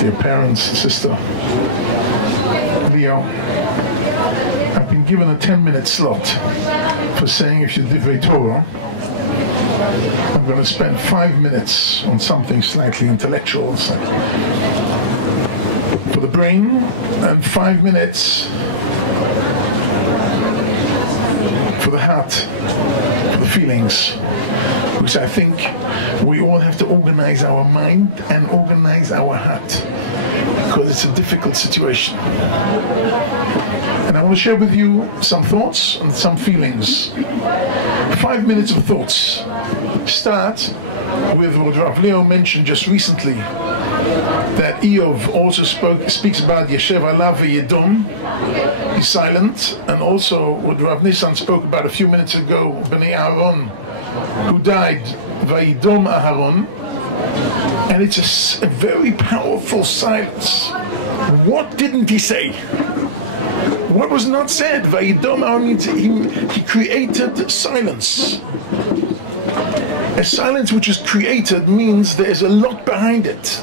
dear parents, sister, Leo, I've been given a 10-minute slot for saying if you divrei Torah. I'm going to spend 5 minutes on something slightly intellectual for the brain, and 5 minutes for the heart, for the feelings, because I think we all have to organize our mind and organize our heart, because it's a difficult situation. And I want to share with you some thoughts and some feelings. 5 minutes of thoughts. Start with what Rav Leo mentioned just recently, that Eov also speaks about Yeshev Alav Yedom, he's silent, and also what Rav Nissan spoke about a few minutes ago, Bnei Aaron, who died, Vayidom Aharon, and it's a very powerful silence. What didn't he say? What was not said? Vayidom Aharon means he created silence. A silence which is created means there is a lot behind it.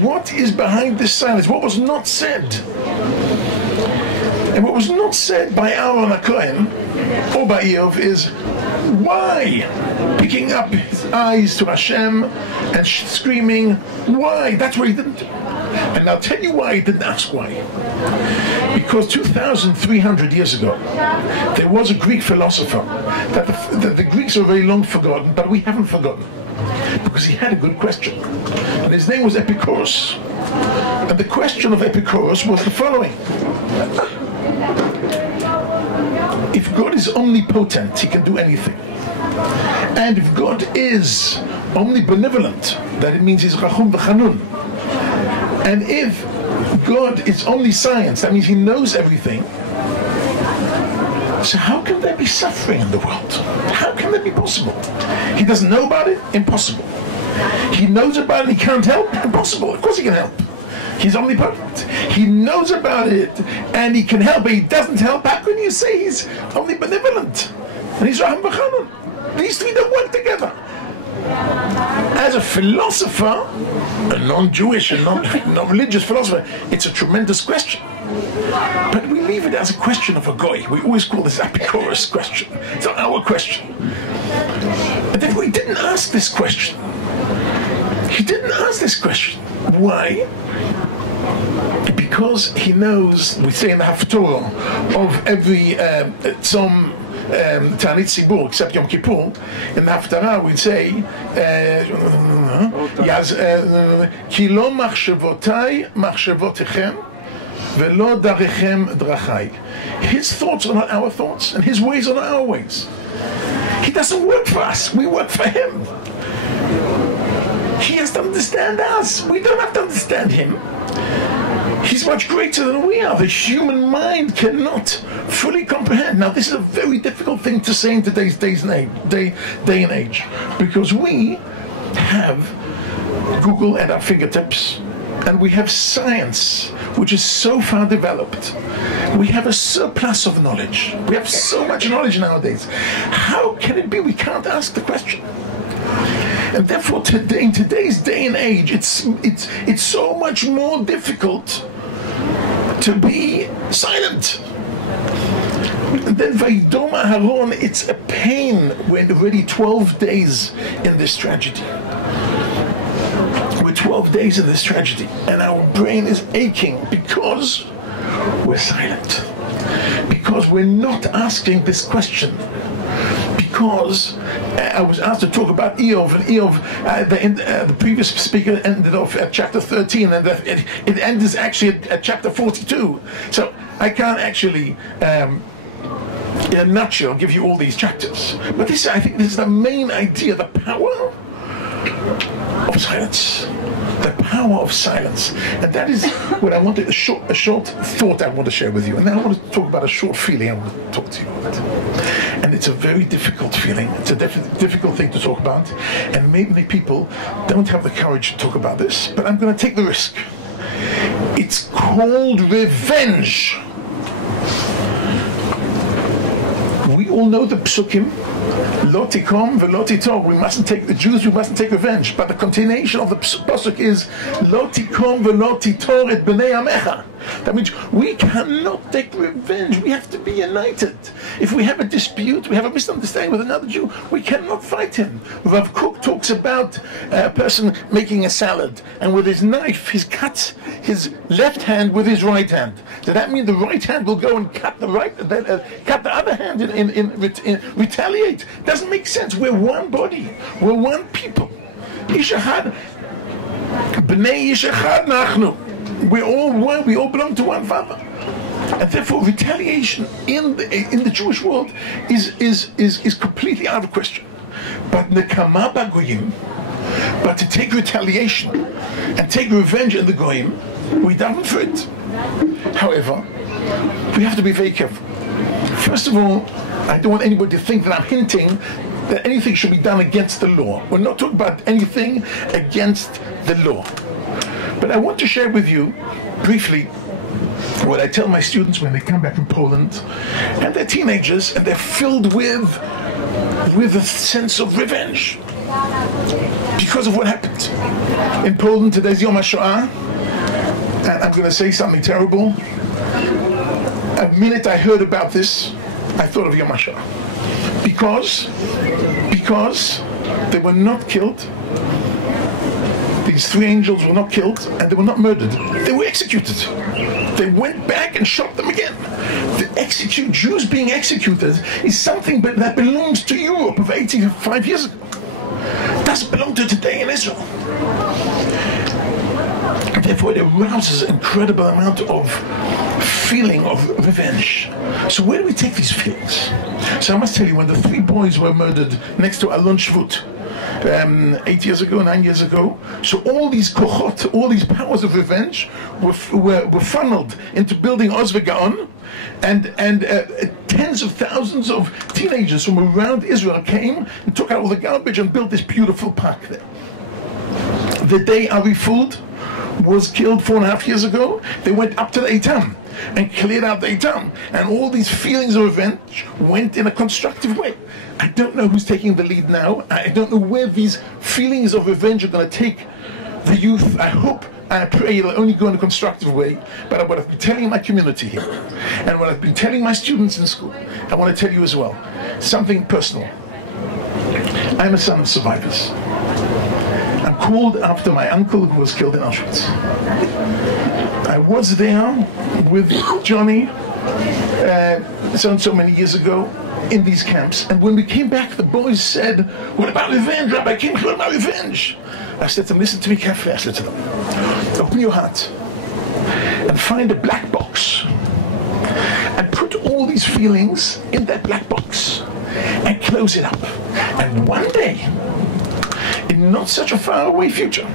What is behind this silence? What was not said? And what was not said by Aaron HaKohen or by Eov is why? Picking up his eyes to Hashem and screaming, why? That's what he didn't do. And I'll tell you why he didn't ask why. Because 2,300 years ago, there was a Greek philosopher that the Greeks are very long forgotten, but we haven't forgotten. Because he had a good question. And his name was Epicurus. And the question of Epicurus was the following. If God is omnipotent, he can do anything. And if God is omnibenevolent, that it means he's Rachum v'Chanun. And if God is omniscience, that means he knows everything. So how can there be suffering in the world? How can that be possible? He doesn't know about it? Impossible. He knows about it and he can't help? Impossible. Of course he can help. He's omnipotent. He knows about it and he can help, but he doesn't help. How can you say he's omnibenevolent? And he's Raham B'Chanan. These three don't work together. As a philosopher, a non-Jewish and non-religious philosopher, it's a tremendous question. But we leave it as a question of a goy. We always call this Epicurus question. It's not our question. And then we didn't ask this question. He didn't ask this question. Why? Because he knows, we say in the Haftorah of every Tzom Ta'anit Tzibur, except Yom Kippur, in the Haftarah we say, Ki lo machshavotay machshavotechem velo darechem drachai. His thoughts are not our thoughts, and his ways are not our ways. He doesn't work for us, we work for him. He has to understand us, we don't have to understand him. He's much greater than we are. The human mind cannot fully comprehend. Now, this is a very difficult thing to say in today's day and age, because we have Google at our fingertips, and we have science, which is so far developed. We have a surplus of knowledge. We have so much knowledge nowadays. How can it be we can't ask the question? And therefore, today, in today's day and age, it's so much more difficult to be silent. And then Vayidom Aharon, it's a pain. We're already 12 days in this tragedy. We're 12 days in this tragedy, and our brain is aching because we're silent. Because we're not asking this question. Because I was asked to talk about Eov, and Eov, the previous speaker ended off at chapter 13, and it ends actually at chapter 42. So I can't actually, in a nutshell, give you all these chapters. But this, I think this is the main idea, the power of silence. The power of silence. And that is what I wanted, a short thought I want to share with you. And then I want to talk about a short feeling I want to talk to you about. And it's a very difficult feeling. It's a difficult thing to talk about. And many people don't have the courage to talk about this, but I'm going to take the risk. It's called revenge. We all know the psukim. Lo tikom v'lo titor. We mustn't take the Jews. We mustn't take revenge. But the continuation of the pasuk is Lo tikom v'lo titor et bnei amecha. That means we cannot take revenge. We have to be united. If we have a dispute, we have a misunderstanding with another Jew, we cannot fight him. Rav Kook talks about a person making a salad, and with his knife, he cuts his left hand with his right hand. Does that mean the right hand will go and cut the other hand in retaliate? Doesn't make sense. We're one body. We're one people. Ish echad, bnei ish echad nachnu. We're all one. We all belong to one Father, and therefore retaliation in the Jewish world is completely out of question. But nekama b'goyim, but to take retaliation and take revenge in the goyim, we daven for it. However, we have to be very careful. First of all, I don't want anybody to think that I'm hinting that anything should be done against the law. We're not talking about anything against the law. But I want to share with you, briefly, what I tell my students when they come back from Poland, and they're teenagers, and they're filled with a sense of revenge because of what happened. In Poland, today's Yom HaShoah, and I'm going to say something terrible. The minute I heard about this, I thought of Yom HaShoah. Because they were not killed. These three angels were not killed, and they were not murdered. They were executed. They went back and shot them again. Jews being executed is something that belongs to Europe of 85 years ago. It doesn't belong to today in Israel. Therefore, it arouses an incredible amount of feeling of revenge. So where do we take these feelings? So I must tell you, when the three boys were murdered next to Alon Shvut, 9 years ago, so all these kochot, all these powers of revenge were funneled into building Oz v'Gaon, and tens of thousands of teenagers from around Israel came and took out all the garbage and built this beautiful park there. The day Ari Fuld was killed 4.5 years ago, they went up to the Eitam and cleared out the Eitam, and all these feelings of revenge went in a constructive way. I don't know who's taking the lead now. I don't know where these feelings of revenge are going to take the youth. I hope and I pray it'll only go in a constructive way. But what I've been telling my community here, and what I've been telling my students in school, I want to tell you as well, something personal. I'm a son of survivors. I'm called after my uncle who was killed in Auschwitz. I was there with Johnny so many years ago in these camps, and when we came back, the boys said, "What about revenge, Rabbi Kimche? What about revenge?" I said to them, "Listen to me carefully." I said to them, "Open your heart and find a black box and put all these feelings in that black box and close it up. And one day, in not such a far away future,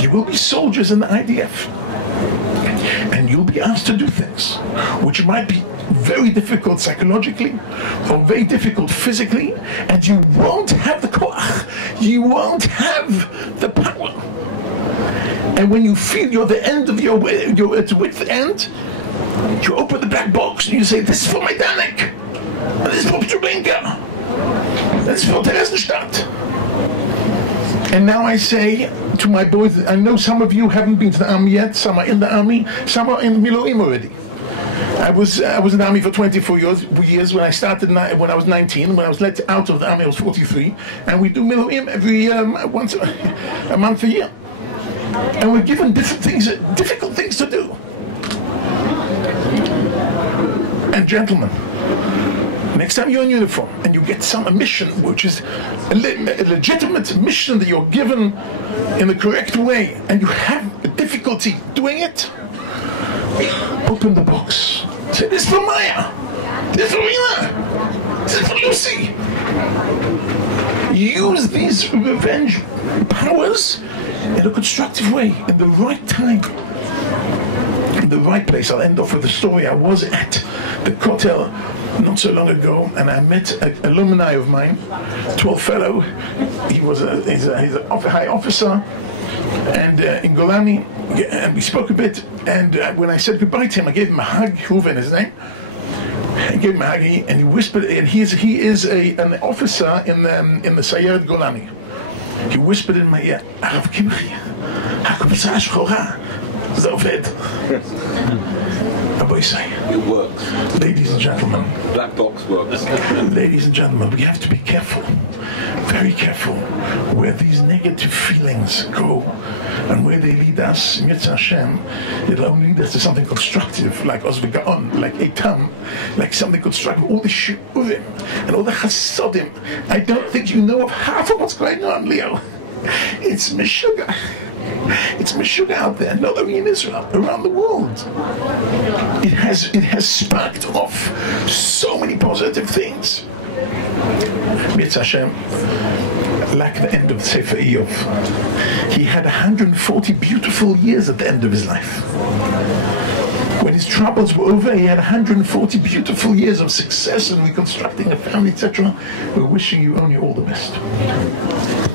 you will be soldiers in the IDF, and you'll be asked to do things which might be very difficult psychologically or very difficult physically, and you won't have the koach, you won't have the power. And when you feel you're the end of your at wit's end, you open the black box and you say, this is for my Danik, and this is for Treblinka, this is for Theresienstadt." And now I say to my boys, I know some of you haven't been to the army yet, some are in the army, some are in Miloim already. I was in the army for 24 years. When I started, when I was 19, when I was let out of the army, I was 43, and we do Miloim every once a month a year. And we're given difficult things to do. And gentlemen, next time you're in uniform and you get a mission which is a legitimate mission that you're given in the correct way, and you have a difficulty doing it, open the box. Say, "This is for Maya, this is for Rina, this is for Lucy." Use these revenge powers in a constructive way, in the right time, in the right place. I'll end off with a story. I was at the Kotel not so long ago, and I met an alumni of mine, 12th fellow. He's a high officer, and in Golani, and we spoke a bit. And when I said goodbye to him, I gave him a hug. Ruven, his name. and gave him a hug, and he whispered, and he is an officer in the Sayeret Golani. He whispered in my ear, Rav Kimche, הקבוצה השחורה, זה עובד. Rabbi say, it works. Ladies and gentlemen, Black box works. Ladies and gentlemen, we have to be careful, very careful, where these negative feelings go and where they lead us. Mitzvah Hashem, it'll only lead us to something constructive, like Osvigaon, like Eitam, like something constructive. All the Shiurim and all the Chasodim. I don't think you know of half of what's going on, Leo. It's Meshuggah. It's Meshuggah out there, not only in Israel, around the world. It has sparked off so many positive things. Mitzvah Hashem, like the end of Sefer Eov, he had 140 beautiful years at the end of his life. When his troubles were over, he had 140 beautiful years of success and reconstructing a family, etc. We're wishing you only all the best.